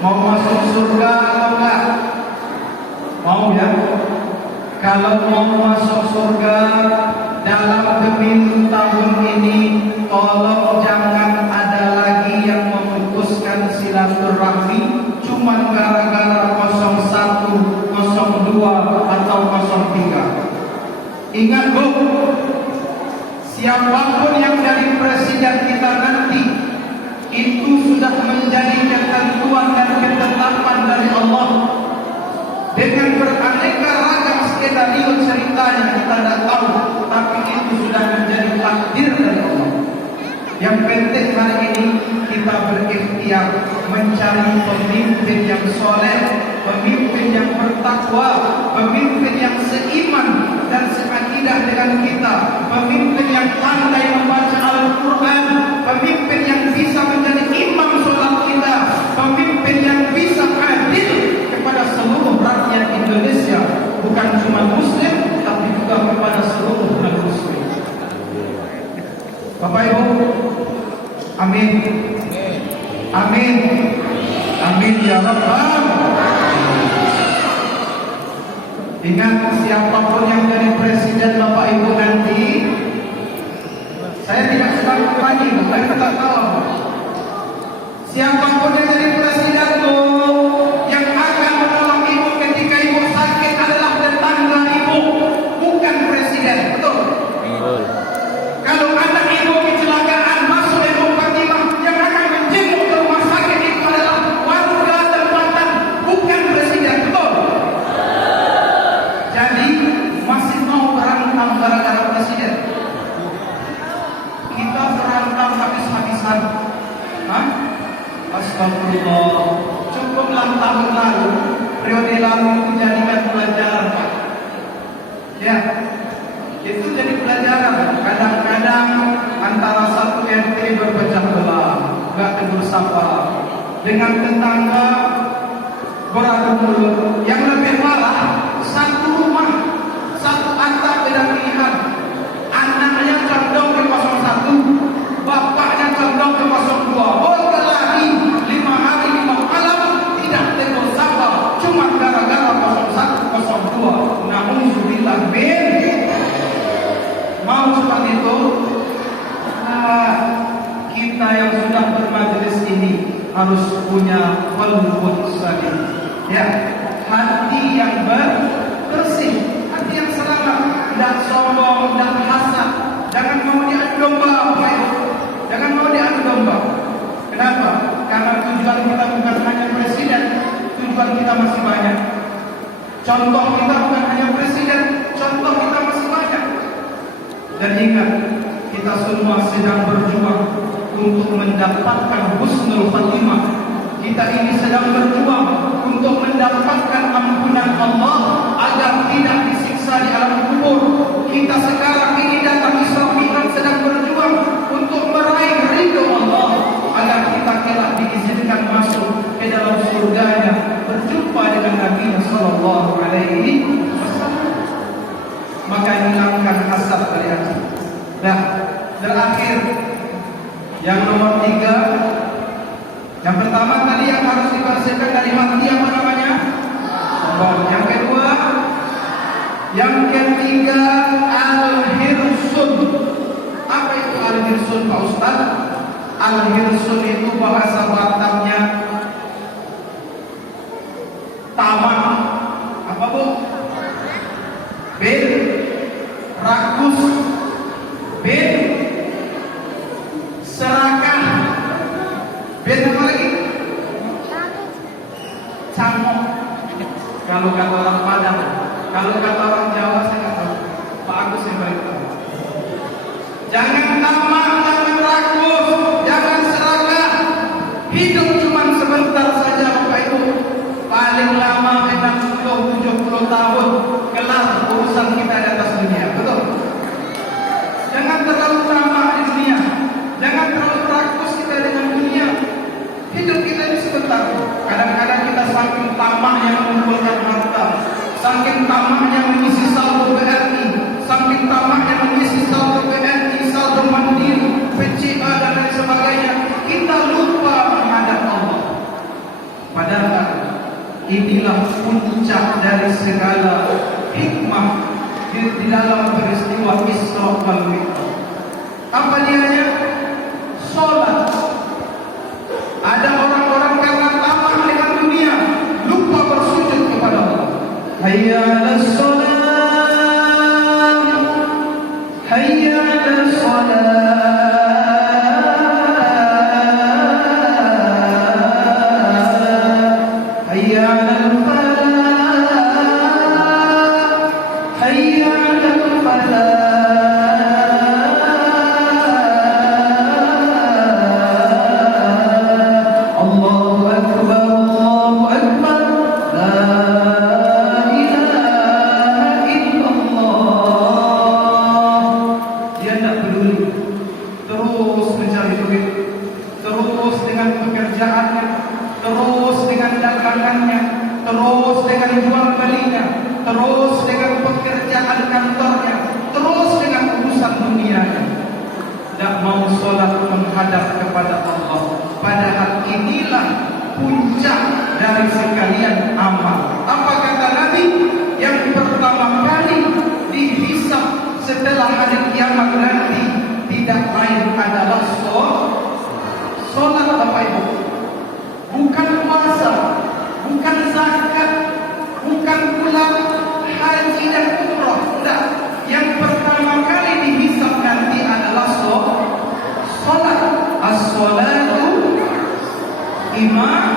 mau masuk surga atau enggak? Mau ya? Kalau mau masuk surga dalam pemilu tahun ini, tolong jangan ada lagi yang memutuskan silaturahmi cuma gara-gara 01, 02 atau 03. Ingat Bu, siapapun yang jadi presiden kita nanti, itu sudah menjadi ketentuan dan ketetapan dari Allah. Dengan beraneka ragam skenario cerita yang kita tidak tahu, tapi itu sudah menjadi takdir dari Allah. Yang penting hari ini kita berikhtiar mencari pemimpin yang soleh, pemimpin yang bertakwa, pemimpin yang seiman dan seakidah dengan kita, pemimpin yang pandai membaca Al-Quran, pemimpin yang bisa menjadi imam sholat kita, pemimpin yang bisa adil kepada seluruh rakyat Indonesia, bukan cuma Muslim, tapi juga kepada seluruh non-Muslim. Bapak Ibu, amin, amin, amin ya Rabbal. Ingat, siapapun yang jadi presiden Bapak Ibu nanti, saya tidak sedang lagi, saya tidak tahu. Siapapun yang jadi presiden itu, yang akan menolong ibu ketika ibu sakit adalah tetangga ibu, bukan presiden. Betul? Kalau anak ibu kecelakaan masuk ibu Fatimah, yang akan menjenguk ke rumah sakit itu adalah warga tempatan, bukan presiden. Betul? Jadi masih mau berantem gara-gara presiden? Kita berantem habis-habisan. Astagfirullah. Cukuplah tahun lalu, periode lalu itu jadikan pelajaran, Pak. Ya, itu jadi pelajaran. Kadang-kadang antara satu RT berpecah belah, gak tegur sapa. Dengan tetangga beradu mulut. Yang lebih parah, satu rumah, satu atap beda pilihan. harus punya qalbun salim. Ya, hati yang bersih, hati yang selamat, tidak sombong, tidak hasad. Jangan mau diadu domba, jangan mau diadu domba. Kenapa? Karena tujuan kita bukan hanya presiden, tujuan kita masih banyak. Contoh kita bukan hanya presiden, contoh kita masih banyak. Dan ingat, kita semua sedang berjuang untuk mendapatkan husnul khatimah. Kita ini sedang berjuang untuk mendapatkan ampunan Allah agar tidak disiksa di alam kubur. Kita sekarang ini datang Isra Mi'raj sedang berjuang untuk meraih ridho Allah agar kita kelak diizinkan masuk ke dalam surganya berjumpa dengan Nabi sallallahu alaihi wasallam. Maka hilangkan hasad dari hati. Nah, terakhir yang nomor 3. Yang pertama tadi yang harus dibersihkan dari hati apa namanya? Sombong. Yang kedua, yang ketiga al-hirsun. Apa itu al-hirsun Pak Ustaz? Al-hirsun itu bahasa Batamnya tamak. Apa Bu? Rakus. Serakah. Apa lagi? Cangok. Kalau kata orang Padang, kalau kata orang Jawa saya nggak tahu. Pak Agus yang baik tahu. Jangan tamak, jangan rakus, jangan serakah. Hidup cuma sebentar saja Bapak Ibu. Paling lama 60-70 tahun kelar urusan kita di atas dunia. Betul? Jangan terlalu tamak di dunia. Jangan terlalu rakus kita dengan dunia. Hidup kita ini sebentar. Kadang-kadang kita saking tamaknya mengumpulkan harta, saking tamaknya mengisi saldo BRI, saking tamaknya mengisi saldo BNI, saldo Mandiri, PCA dan lain sebagainya, kita lupa menghadap Allah. Padahal inilah puncak dari segala hikmah di dalam peristiwa Isra wal Mi'raj. Apa dianya? Salat. Ada orang-orang karena tamak dengan dunia lupa bersujud kepada Allah. Hayya 'alas shalah, hayya 'alas shalah, hayya 'alal falah, hayya 'alal falah. Terus dengan jual belinya, terus dengan pekerjaan kantornya, terus dengan urusan dunianya. Tidak mau sholat menghadap kepada Allah. Padahal inilah puncak dari sekalian amal. Apa kata Nabi? Yang pertama kali dihisab setelah hari kiamat nanti tidak lain adalah sholat Bapak Ibu. Bukan puasa, bukan zakat, bukan pula haji dan umrah. Tidak. Yang pertama kali dihisab nanti adalah sholat. As-sholatu imam.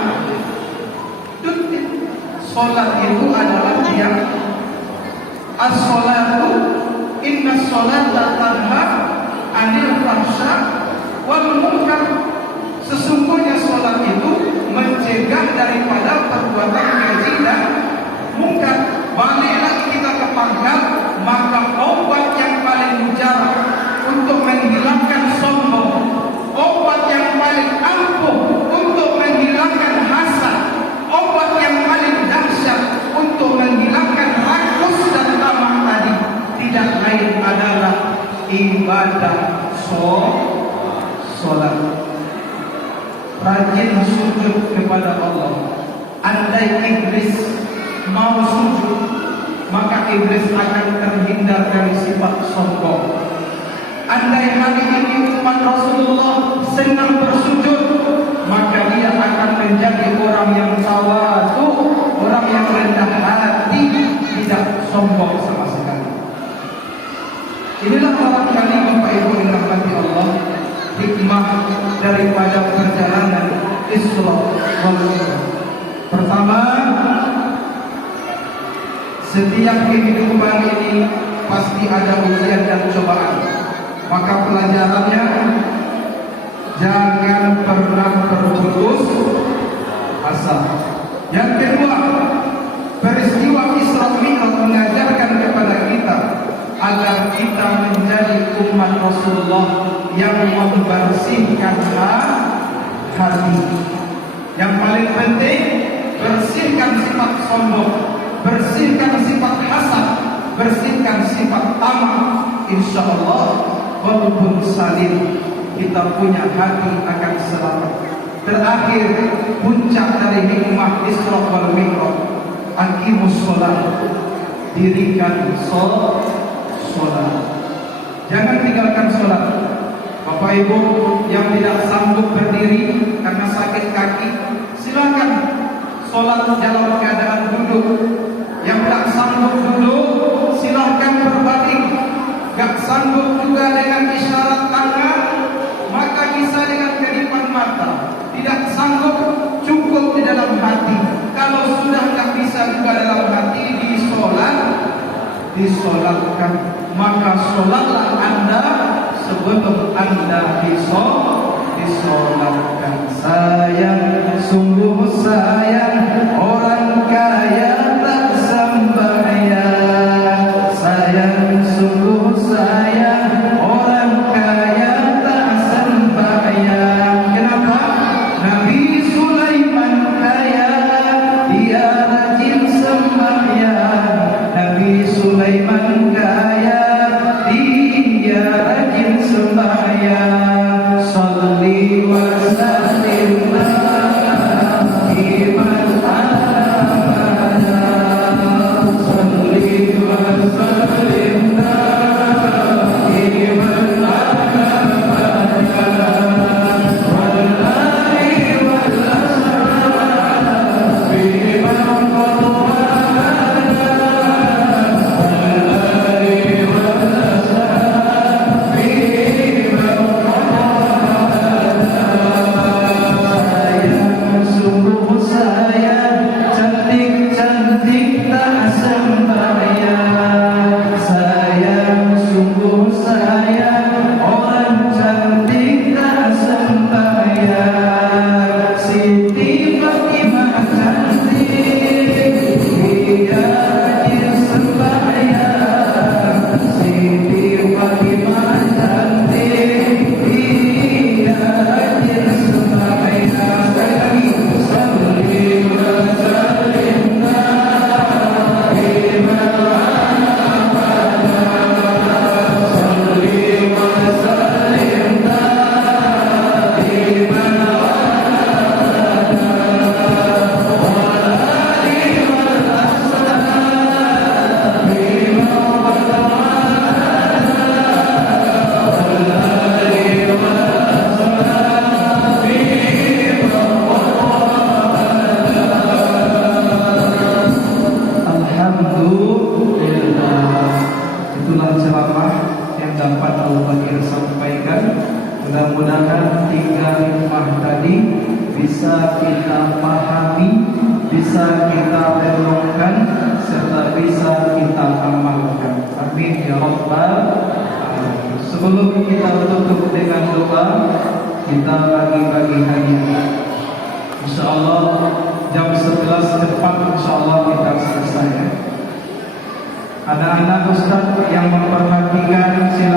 Sholat itu adalah yang as-sholatu inna sholata tanha anil fahsya wal munkar. Sesungguhnya sholat itu mencegah daripada perbuatan keji dan mungkar. Balik lagi kita ke pangkal, maka obat yang paling mujarab untuk menghilangkan sombong, obat yang paling ampuh untuk menghilangkan hasad, obat yang paling dahsyat untuk menghilangkan rakus dan tamak tadi tidak lain adalah ibadah sholat. Rajin sujud kepada Allah. Andai iblis mau sujud, maka iblis akan terhindar dari sifat sombong. Andai hari ini umat Rasulullah senang bersujud, maka dia akan menjadi orang yang tawadu, orang yang rendah hati, tidak sombong sama sekali. Inilah barangkali Bapak Ibu yang dirahmati Allah, hikmah daripada perjalanan Isra wal Mi'raj. Pertama, setiap kehidupan ini pasti ada ujian dan cobaan. Maka pelajarannya, jangan pernah berputus asa. Yang kedua, peristiwa Isra Mi'raj mengajarkan kepada kita agar kita menjadi umat Rasulullah yang membersihkan hati. Yang paling penting, bersihkan sifat sombong, bersihkan sifat hasad, bersihkan sifat tamak. Insya Allah walaupun salim, kita punya hati akan selamat. Terakhir, puncak dari hikmah Isra wal Mi'raj, aqimus sholat, dirikan sholat. Jangan tinggalkan sholat. Bapak Ibu yang tidak sanggup berdiri karena sakit kaki, silakan sholat dalam keadaan duduk. Yang tidak sanggup duduk, silakan berbaring. Gak sanggup juga dengan isyarat tangan, maka bisa dengan kedipan mata. Tidak sanggup, cukup di dalam hati. Kalau sudah tak bisa juga dalam hati, disolatkan. Maka solatlah Anda sebelum Anda disolatkan. Sayang, sungguh sayang, orang kaya tak sembahyang. Sayang, sungguh sayang, orang kaya tak sembahyang. Kenapa? Nabi Sulaiman kaya, dia rajin sembahyang. Nabi Sulaiman kaya, dia rajin sembahyang. Sholli wa sallim iman abada. Sholli wa sallim iman abada. Wallahi wal asrar biman mudah-mudahan 3 hikmah tadi bisa kita pahami, bisa kita renungkan, serta bisa kita amalkan. Amin ya rabbal alamin. Sebelum kita tutup dengan doa, kita bagi-bagi hadiah. Insyaallah jam 11 tepat insyaallah kita selesai. Anak-anak Ustaz yang memperhatikan, silakan.